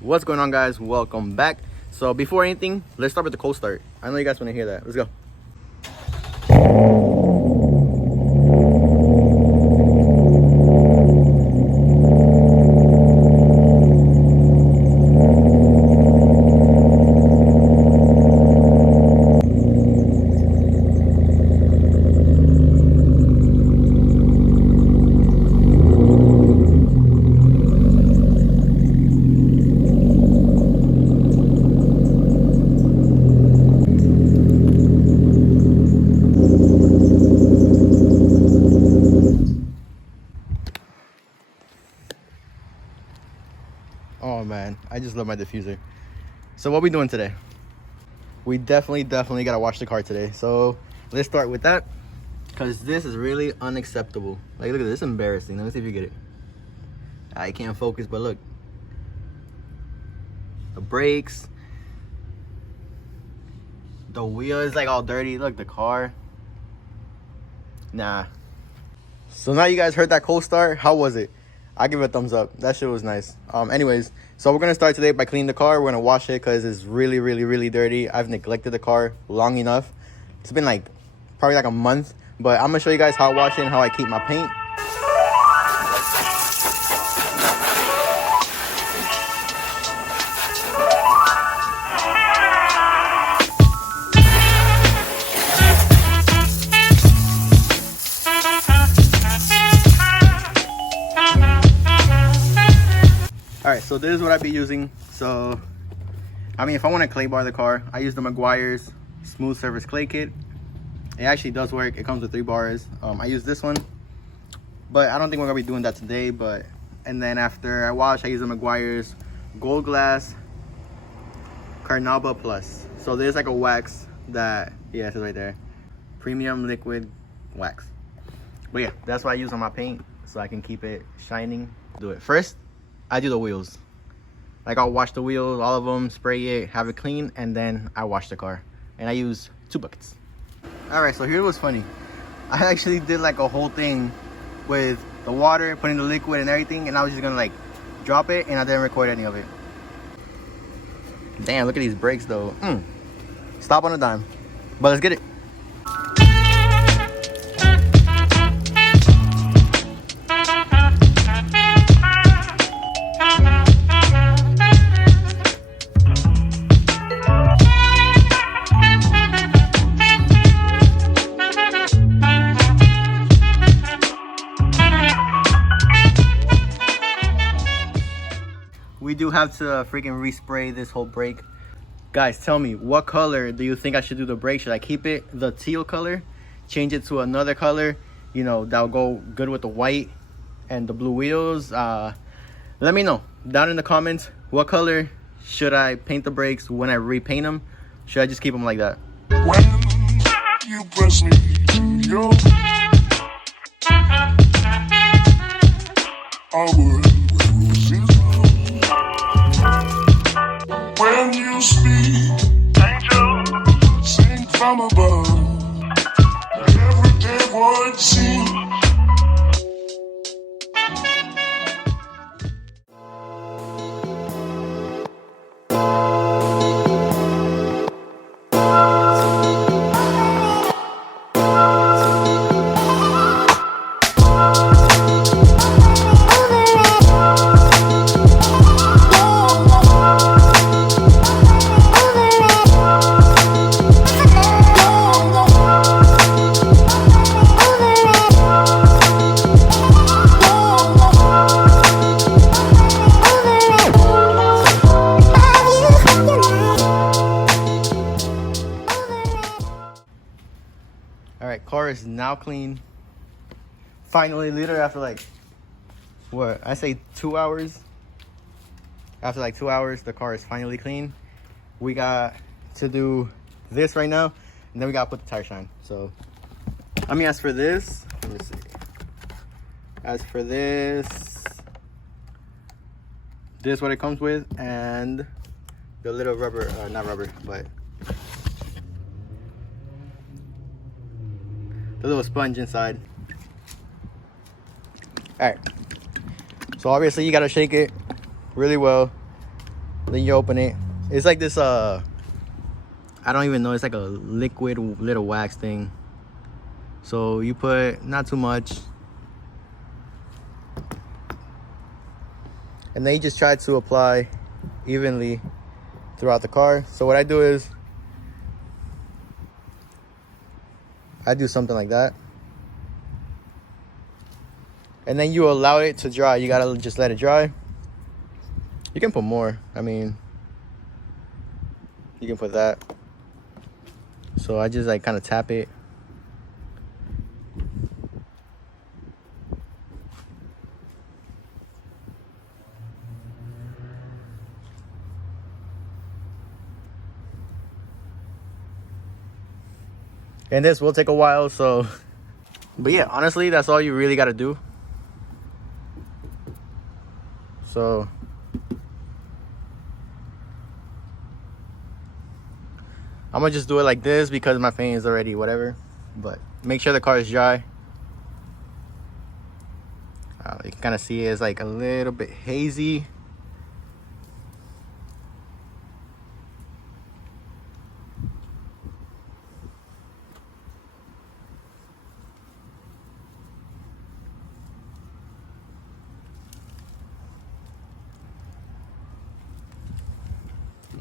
What's going on, guys? Welcome back. So before anything, let's start with the cold start. I know you guys want to hear that. Let's go. Oh man, I just love my diffuser. So what we doing today? We definitely gotta wash the car today. So let's start with that, because this is really unacceptable. Like, look at this, embarrassing. Let me see if you get it. I can't focus, but look. The brakes. The wheel is like all dirty. Look, the car. Nah. So now you guys heard that cold start. How was it? I give it a thumbs up. That shit was nice. Anyways, so we're gonna start today by cleaning the car. We're gonna wash it because it's really dirty. I've neglected the car long enough. It's been like probably like a month, but I'm gonna show you guys how I wash it and how I keep my paint. All right, so this is what I be using. So, I mean, if I want to clay bar the car, I use the Meguiar's Smooth Surface Clay Kit. It actually does work. It comes with 3 bars. I use this one, but I don't think we're gonna be doing that today. And then after I wash, I use the Meguiar's Gold Glass Carnauba Plus. So there's like a wax that, yeah, it says right there, premium liquid wax. But yeah, that's what I use on my paint, so I can keep it shining. Do it first. I do the wheels. Like, I'll wash the wheels, all of them, spray it, have it clean, and then I wash the car. And I use 2 buckets. All right, so here was funny. I actually did like a whole thing with the water, putting the liquid and everything, and I was just gonna like drop it, and I didn't record any of it. Damn, look at these brakes though. Stop on a dime. But let's get it. We do have to freaking respray this whole brake. Guys, tell me, what color do you think I should do the brake? Should I keep it the teal color, change it to another color, you know, that'll go good with the white and the blue wheels? Let me know down in the comments, what color should I paint the brakes when I repaint them? Should I just keep them like that? When you press me to your when you speak, angel, sing from above, everyday word seems. All right, car is now clean. Finally, literally after like, what, I say 2 hours? After like 2 hours, the car is finally clean. We got to do this right now, and then we got to put the tire shine. So, I mean, as for this, let me see. As for this is what it comes with, and the little rubber, not rubber, but the little sponge inside. All right, so obviously you gotta shake it really well Then you open it. It's like this I don't even know, it's like a liquid little wax thing. So you put not too much, and then you just try to apply evenly throughout the car. So what I do is I do something like that, and then you allow it to dry. You gotta just let it dry. You can put more, I mean, you can put that. So I just like kind of tap it. And this will take a while, so, but yeah, honestly, that's all you really got to do. So I'm gonna just do it like this because my paint is already whatever, but make sure the car is dry. You can kind of see it's like a little bit hazy.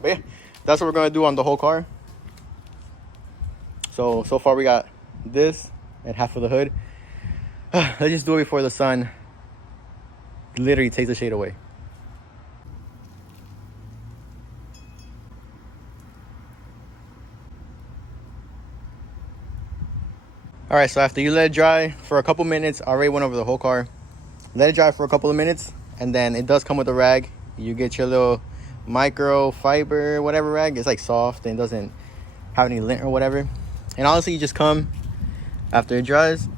But yeah, that's what we're gonna do on the whole car. So far we got this and half of the hood. Let's just do it before the sun literally takes the shade away. All right, so after you let it dry for a couple minutes, I already went over the whole car. Let it dry for a couple of minutes, and then it does come with a rag. You get your little microfiber, whatever rag. It's like soft and doesn't have any lint or whatever. And honestly, you just come after it dries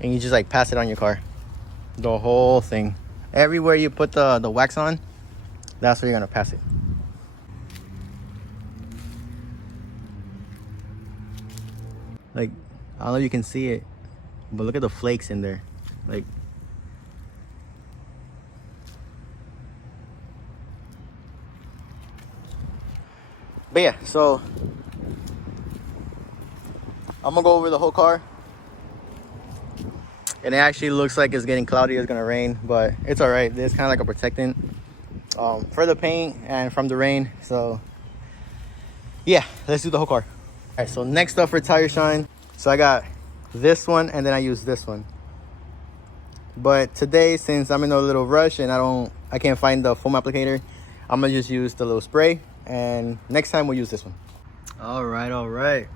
and you just like pass it on your car. The whole thing. Everywhere you put the wax on, that's where you're gonna pass it. Like, I don't know if you can see it, but look at the flakes in there. Like, but yeah, so I'm gonna go over the whole car. And it actually looks like it's getting cloudy, it's gonna rain, but it's all right. It's kind of like a protectant for the paint and from the rain. So yeah, let's do the whole car. All right, so next up for tire shine. So I got this one and then I use this one. But today, since I'm in a little rush and I can't find the foam applicator, I'm gonna just use the little spray, and next time we'll use this one. All right.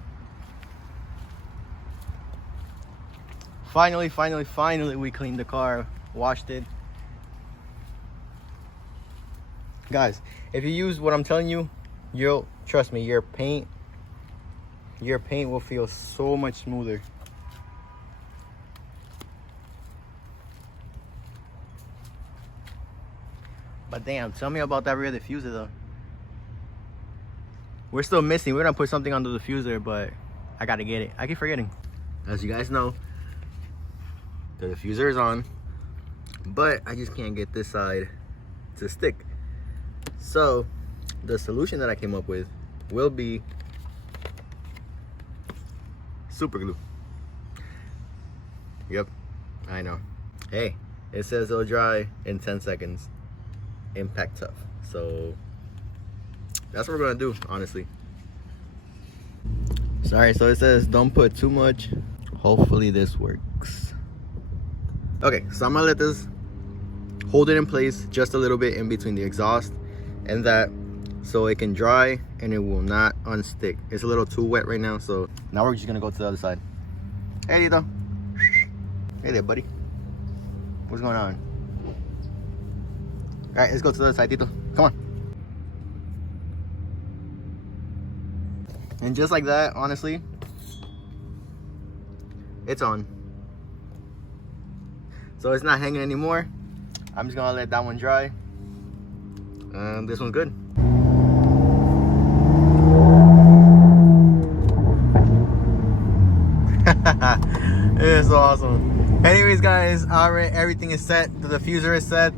Finally, we cleaned the car, washed it. Guys, if you use what I'm telling you, you'll, trust me, your paint will feel so much smoother. But damn, tell me about that rear diffuser though. We're still missing. We're gonna put something on the diffuser, but I gotta get it. I keep forgetting. As you guys know, the diffuser is on, but I just can't get this side to stick. So the solution that I came up with will be super glue. Yep, I know. Hey, it says it'll dry in 10 seconds. Impact tough. So that's what we're gonna do, honestly. Sorry, so it says don't put too much. Hopefully this works. Okay, so I'm gonna let this hold it in place just a little bit in between the exhaust and that, so it can dry and it will not unstick. It's a little too wet right now, so now we're just gonna go to the other side. Hey Tito. Hey there, buddy. What's going on? All right, let's go to the other side, Tito. Come on. And just like that, honestly, it's on. So it's not hanging anymore. I'm just gonna let that one dry. And this one's good. It is so awesome. Anyways, guys, alright, everything is set. The diffuser is set.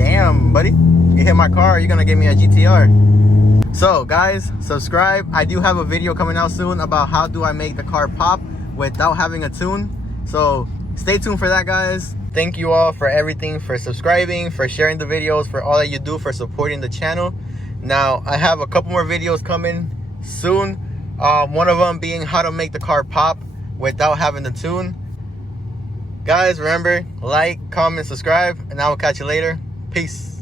Damn, buddy. You hit my car, you're gonna give me a GTR. So guys, subscribe. I do have a video coming out soon about how do I make the car pop without having a tune. So stay tuned for that, guys. Thank you all for everything, for subscribing, for sharing the videos, for all that you do, for supporting the channel. Now I have a couple more videos coming soon. One of them being how to make the car pop without having the tune. Guys, remember, like, comment, subscribe, and I will catch you later. Peace.